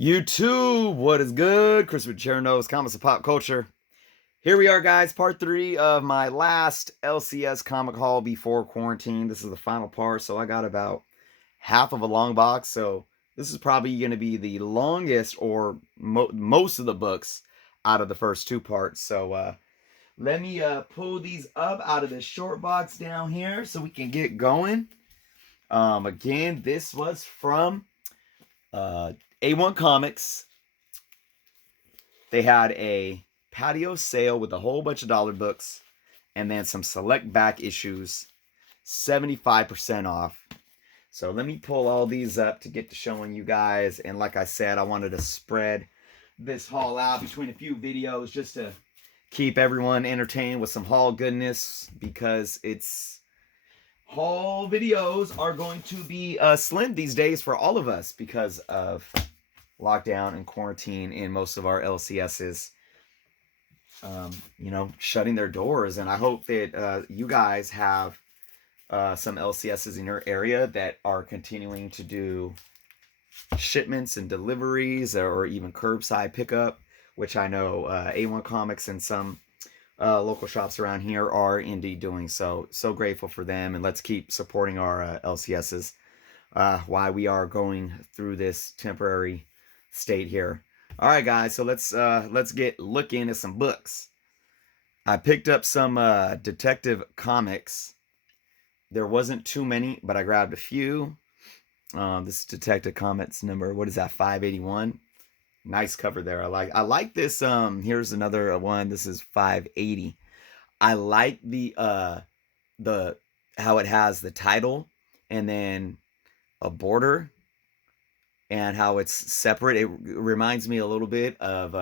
YouTube, what is good? Chris with Cherno's Comics and Pop Culture. Here we are, guys. Part 3 of my last LCS comic haul before quarantine. This is the final part, so I got about half of a long box. So this is probably going to be the longest or most of the books out of the first two parts. So let me pull these up out of this short box down here so we can get going. Again, this was from uh, A1 Comics. They had a patio sale with a whole bunch of dollar books and then some select back issues, 75% off. So let me pull all these up to get to showing you guys. And like I said, I wanted to spread this haul out between a few videos just to keep everyone entertained with some haul goodness, because it's haul videos are going to be slim these days for all of us because of lockdown and quarantine in most of our LCSs, shutting their doors. And I hope that you guys have some LCSs in your area that are continuing to do shipments and deliveries or even curbside pickup, which I know A1 Comics and some local shops around here are indeed doing. So grateful for them, and let's keep supporting our LCSs while we are going through this temporary state here. All right, guys, so let's get looking at some books. I picked up some detective comics. There wasn't too many, but I grabbed a few. This is Detective Comics number, what is that, 581? Nice cover there. I like this. Here's another one. This is 580. I like the how it has the title and then a border, and how it's separate. It reminds me a little bit of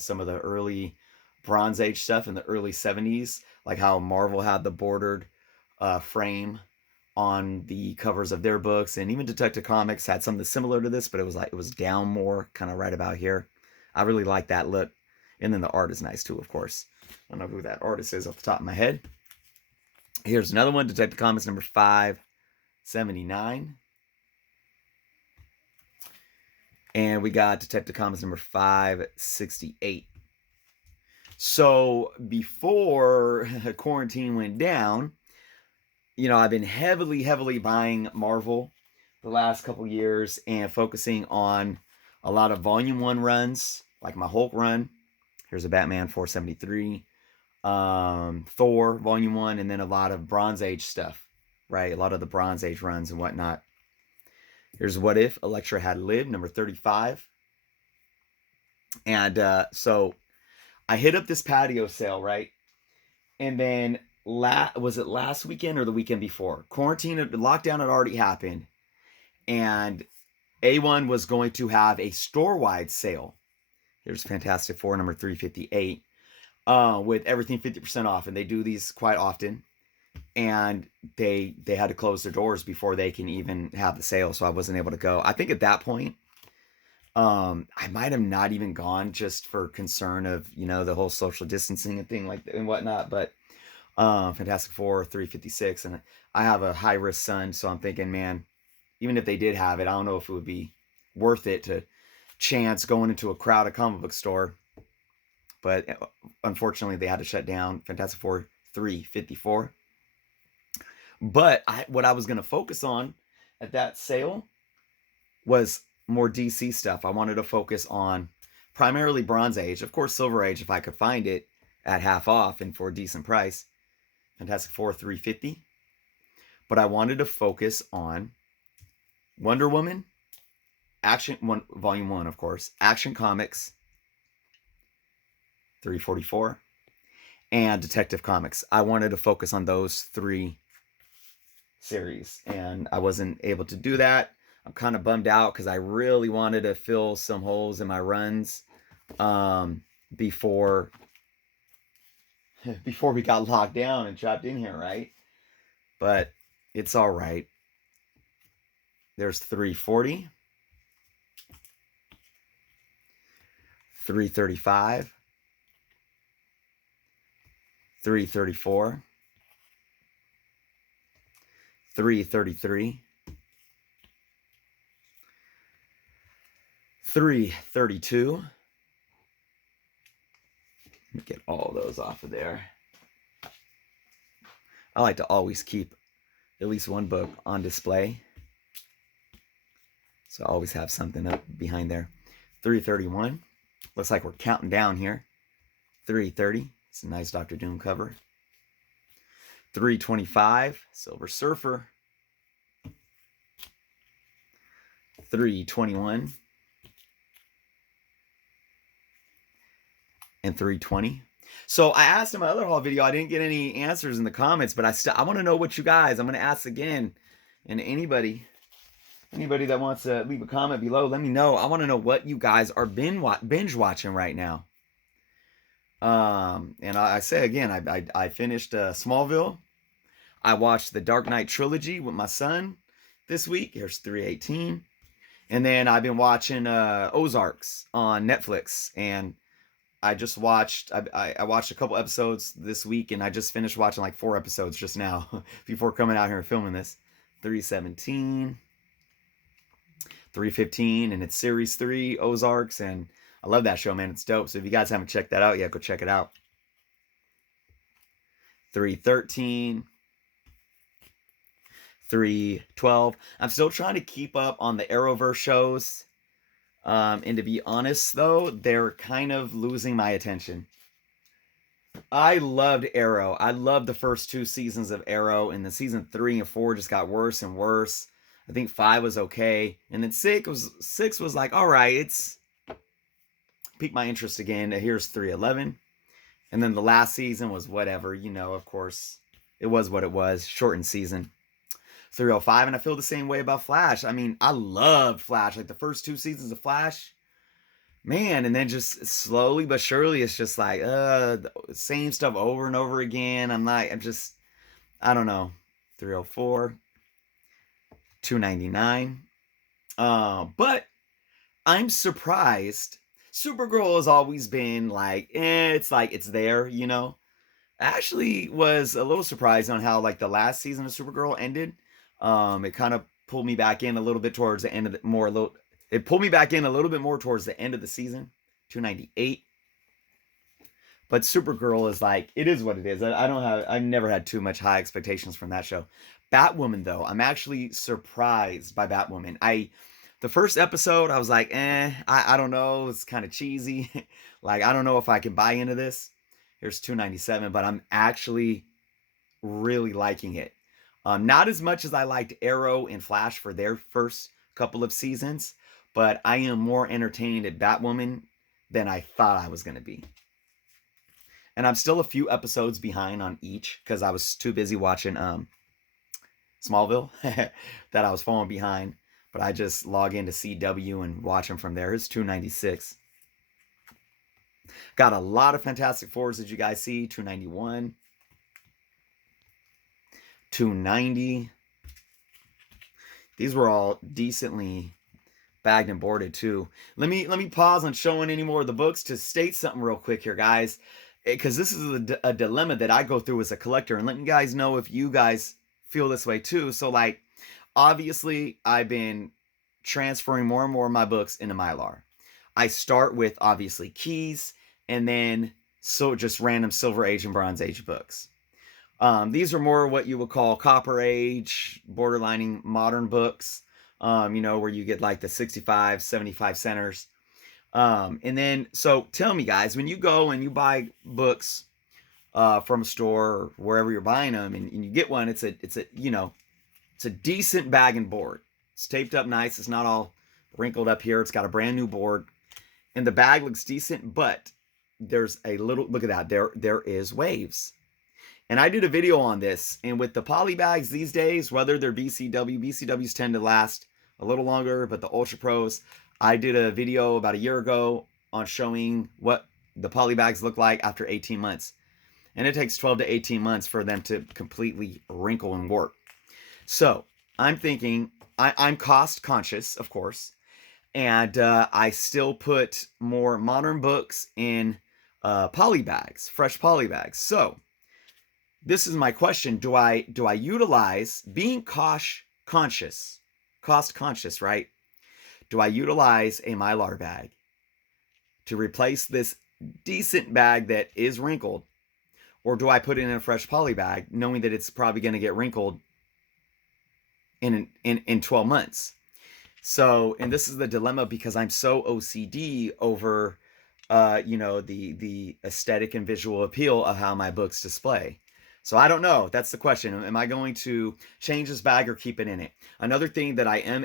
some of the early Bronze Age stuff in the early 70s, like how Marvel had the bordered frame on the covers of their books, and even Detective Comics had something similar to this, but it was down more, kind of right about here. I really like that look, and then the art is nice too, of course. I don't know who that artist is off the top of my head. Here's another one, Detective Comics number 579. And we got Detective Comics number 568. So before quarantine went down, I've been heavily buying Marvel the last couple years and focusing on a lot of Volume 1 runs, like my Hulk run. Here's a Batman 473, Thor Volume 1, and then a lot of Bronze Age stuff, right? A lot of the Bronze Age runs and whatnot. Here's What If Elektra Had Lived, number 35. And so I hit up this patio sale, right? And then was it last weekend or the weekend before? Lockdown had already happened, and A1 was going to have a store-wide sale. Here's Fantastic Four number 358, with everything 50% off, and they do these quite often. And they had to close their doors before they can even have the sale, so I wasn't able to go. I think at that point, I might have not even gone, just for concern of the whole social distancing and thing like that and whatnot. But Fantastic Four 356, and I have a high risk son, so I'm thinking, man, even if they did have it, I don't know if it would be worth it to chance going into a crowded comic book store. But unfortunately, they had to shut down Fantastic Four 354. But what I was going to focus on at that sale was more DC stuff. I wanted to focus on primarily Bronze Age, of course Silver Age if I could find it at half off and for a decent price, Fantastic Four 350. But I wanted to focus on Wonder Woman, Volume 1, of course, Action Comics 344, and Detective Comics. I wanted to focus on those three series, and I wasn't able to do that. I'm kind of bummed out because I really wanted to fill some holes in my runs before we got locked down and trapped in here, right? But it's all right. There's 340, 335, 334, 333, 332. Let me get all those off of there. I like to always keep at least one book on display. So I always have something up behind there. 331. Looks like we're counting down here. 330. It's a nice Dr. Doom cover. 325. Silver Surfer. 321. And 320. So I asked in my other haul video, I didn't get any answers in the comments, but I want to know what you guys, I'm going to ask again. And anybody that wants to leave a comment below, let me know. I want to know what you guys are binge watching right now. And I say again, I finished Smallville. I watched the Dark Knight trilogy with my son this week. Here's 318. And then I've been watching Ozarks on Netflix. And I just watched, I watched a couple episodes this week, and I just finished watching like 4 episodes just now before coming out here and filming this. 317, 315, and it's series 3, Ozarks, and I love that show, man. It's dope. So if you guys haven't checked that out yet, go check it out. 313, 312. I'm still trying to keep up on the Arrowverse shows. And to be honest, though, they're kind of losing my attention. I loved Arrow. I loved the first 2 seasons of Arrow, and then season 3 and 4 just got worse and worse. I think 5 was okay, and then 6 was like, all right, it's piqued my interest again. Here's 311, and then the last season was whatever, you know. Of course, it was what it was, shortened season. 305, and I feel the same way about Flash. I mean, I loved Flash, like the first 2 seasons of Flash, man, and then just slowly but surely, it's just like, same stuff over and over again. I don't know. 304, 299. But I'm surprised. Supergirl has always been like, it's there, you know. I actually was a little surprised on how like the last season of Supergirl ended. It kind of pulled me back in a little bit towards the end of it pulled me back in a little bit more towards the end of the season. 298. But Supergirl is like, it is what it is. I've never had too much high expectations from that show. Batwoman, though, I'm actually surprised by Batwoman. The first episode, I was like, I don't know. It's kind of cheesy. Like, I don't know if I can buy into this. Here's 297, but I'm actually really liking it. Not as much as I liked Arrow and Flash for their first couple of seasons, but I am more entertained at Batwoman than I thought I was going to be. And I'm still a few episodes behind on each because I was too busy watching Smallville that I was falling behind. But I just log into CW and watch them from there. It's 296. Got a lot of Fantastic Fours that you guys see. 291. 290. These were all decently bagged and boarded too. Let me pause on showing any more of the books to state something real quick here, guys, because this is a dilemma that I go through as a collector, and letting you guys know if you guys feel this way too. So like, obviously I've been transferring more and more of my books into Mylar. I start with obviously keys, and then just random Silver Age and Bronze Age books. These are more what you would call Copper Age, borderlining modern books, where you get like the 65, 75 centers. And then, so tell me, guys, when you go and you buy books from a store or wherever you're buying them, and you get one, it's a decent bag and board. It's taped up nice. It's not all wrinkled up here. It's got a brand new board, and the bag looks decent, but there's a little, look at that. There is waves. And I did a video on this, and with the poly bags these days, whether they're BCWs tend to last a little longer, but the Ultra Pros, I did a video about a year ago on showing what the poly bags look like after 18 months. And it takes 12 to 18 months for them to completely wrinkle and warp. So I'm thinking, I'm cost conscious, of course, and I still put more modern books in poly bags, fresh poly bags. So this is my question. Do I utilize being cost conscious, right? Do I utilize a Mylar bag to replace this decent bag that is wrinkled, or do I put it in a fresh poly bag knowing that it's probably going to get wrinkled in 12 months? So, and this is the dilemma because I'm so OCD over the aesthetic and visual appeal of how my books display. So I don't know. That's the question. Am I going to change this bag or keep it in it? Another thing that I am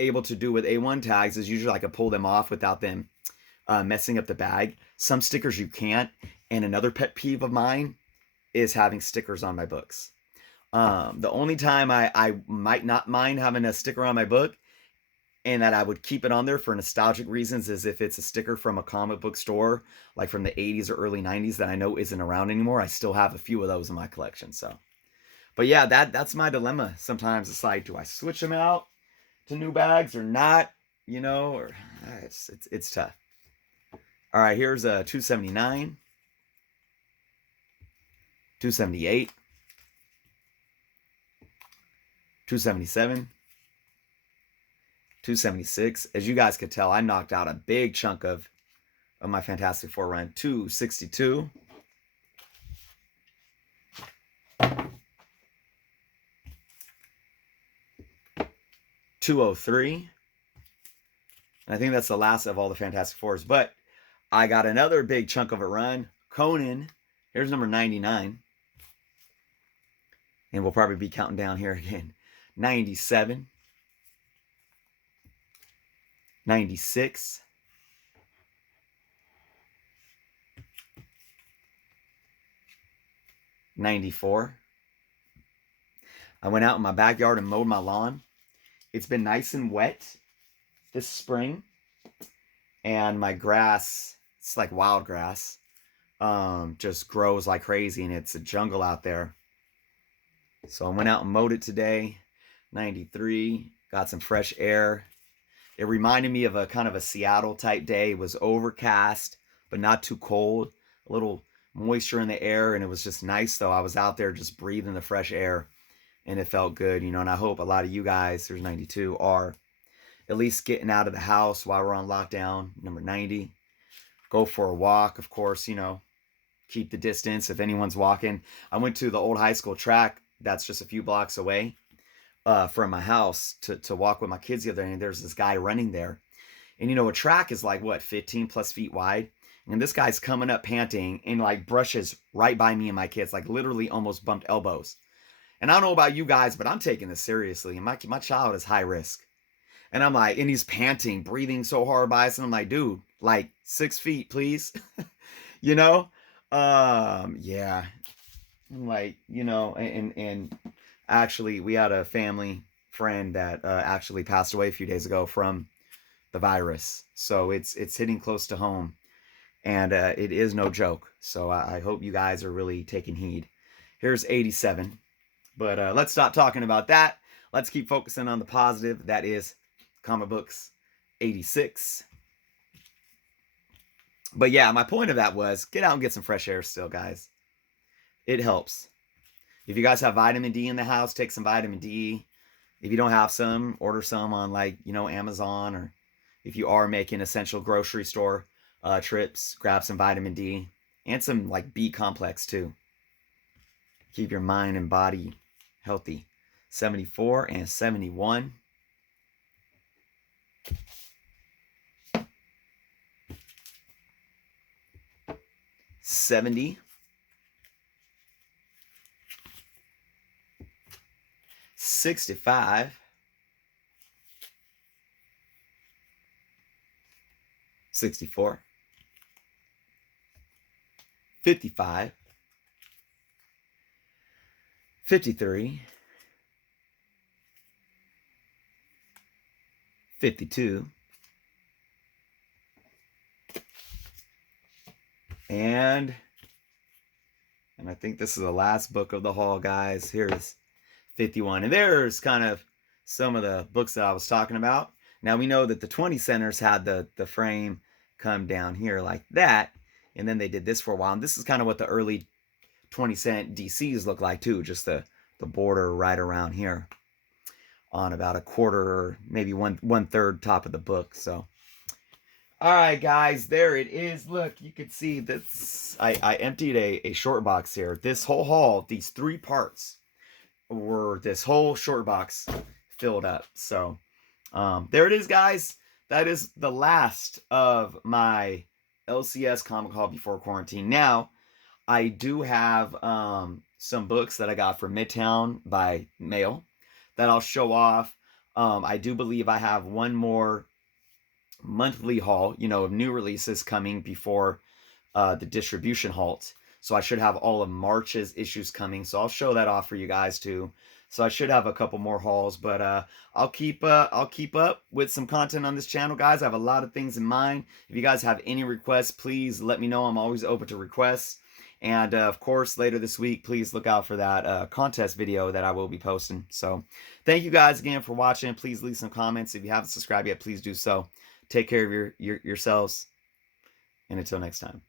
able to do with A1 tags is usually I can pull them off without them messing up the bag. Some stickers you can't. And another pet peeve of mine is having stickers on my books. The only time I might not mind having a sticker on my book and that I would keep it on there for nostalgic reasons is if it's a sticker from a comic book store, like from the 80s or early 90s that I know isn't around anymore. I still have a few of those in my collection. So, but yeah, that's my dilemma. Sometimes it's like, do I switch them out to new bags or not? Or it's tough. All right, here's a 279, 278, 277. 276. As you guys could tell, I knocked out a big chunk of my Fantastic Four run. 262. 203. And I think that's the last of all the Fantastic Fours. But I got another big chunk of a run. Conan. Here's number 99. And we'll probably be counting down here again. 97. 96. 94. I went out in my backyard and mowed my lawn. It's been nice and wet this spring. And my grass, it's like wild grass, just grows like crazy, and it's a jungle out there. So I went out and mowed it today. 93. Got some fresh air. It reminded me of a kind of a Seattle type day. It was overcast, but not too cold. A little moisture in the air, and it was just nice, though. I was out there just breathing the fresh air, and it felt good, and I hope a lot of you guys, there's 92, are at least getting out of the house while we're on lockdown. Number 90. Go for a walk, of course, keep the distance if anyone's walking. I went to the old high school track that's just a few blocks away from my house to walk with my kids the other day, and there's this guy running there. And a track is like 15 plus feet wide, and this guy's coming up panting and like brushes right by me and my kids, like literally almost bumped elbows. And I don't know about you guys, but I'm taking this seriously, and my child is high risk. And I'm like, and he's panting, breathing so hard by us, and I'm like, dude, like 6 feet, please. Yeah. I'm like, and actually, we had a family friend that actually passed away a few days ago from the virus. So it's hitting close to home, and it is no joke. So I hope you guys are really taking heed. Here's 87. But let's stop talking about that. Let's keep focusing on the positive. That is comic books 86. But yeah, my point of that was get out and get some fresh air still, guys. It helps. If you guys have vitamin D in the house, take some vitamin D. If you don't have some, order some on Amazon, or if you are making essential grocery store trips, grab some vitamin D and some B complex too. Keep your mind and body healthy. 74 and 71. 70. 65. 64. 55. 53. 52. And I think this is the last book of the haul, guys. Here's 51. And there's kind of some of the books that I was talking about. Now we know that the 20 centers had the frame come down here like that. And then they did this for a while. And this is kind of what the early 20 cent DCs look like too. Just the border right around here. on about a quarter or maybe one third top of the book. So all right, guys, there it is. Look, you can see this. I emptied a short box here. This whole haul, these 3 parts, were this whole short box filled up. So there it is, guys. That is the last of my LCS comic haul before quarantine. Now, I do have some books that I got from Midtown by mail that I'll show off. I do believe I have one more monthly haul, of new releases coming before the distribution halt. So I should have all of March's issues coming. So I'll show that off for you guys too. So I should have a couple more hauls, but I'll keep up with some content on this channel, guys. I have a lot of things in mind. If you guys have any requests, please let me know. I'm always open to requests. And of course, later this week, please look out for that contest video that I will be posting. So thank you guys again for watching. Please leave some comments. If you haven't subscribed yet, please do so. Take care of yourselves. And until next time.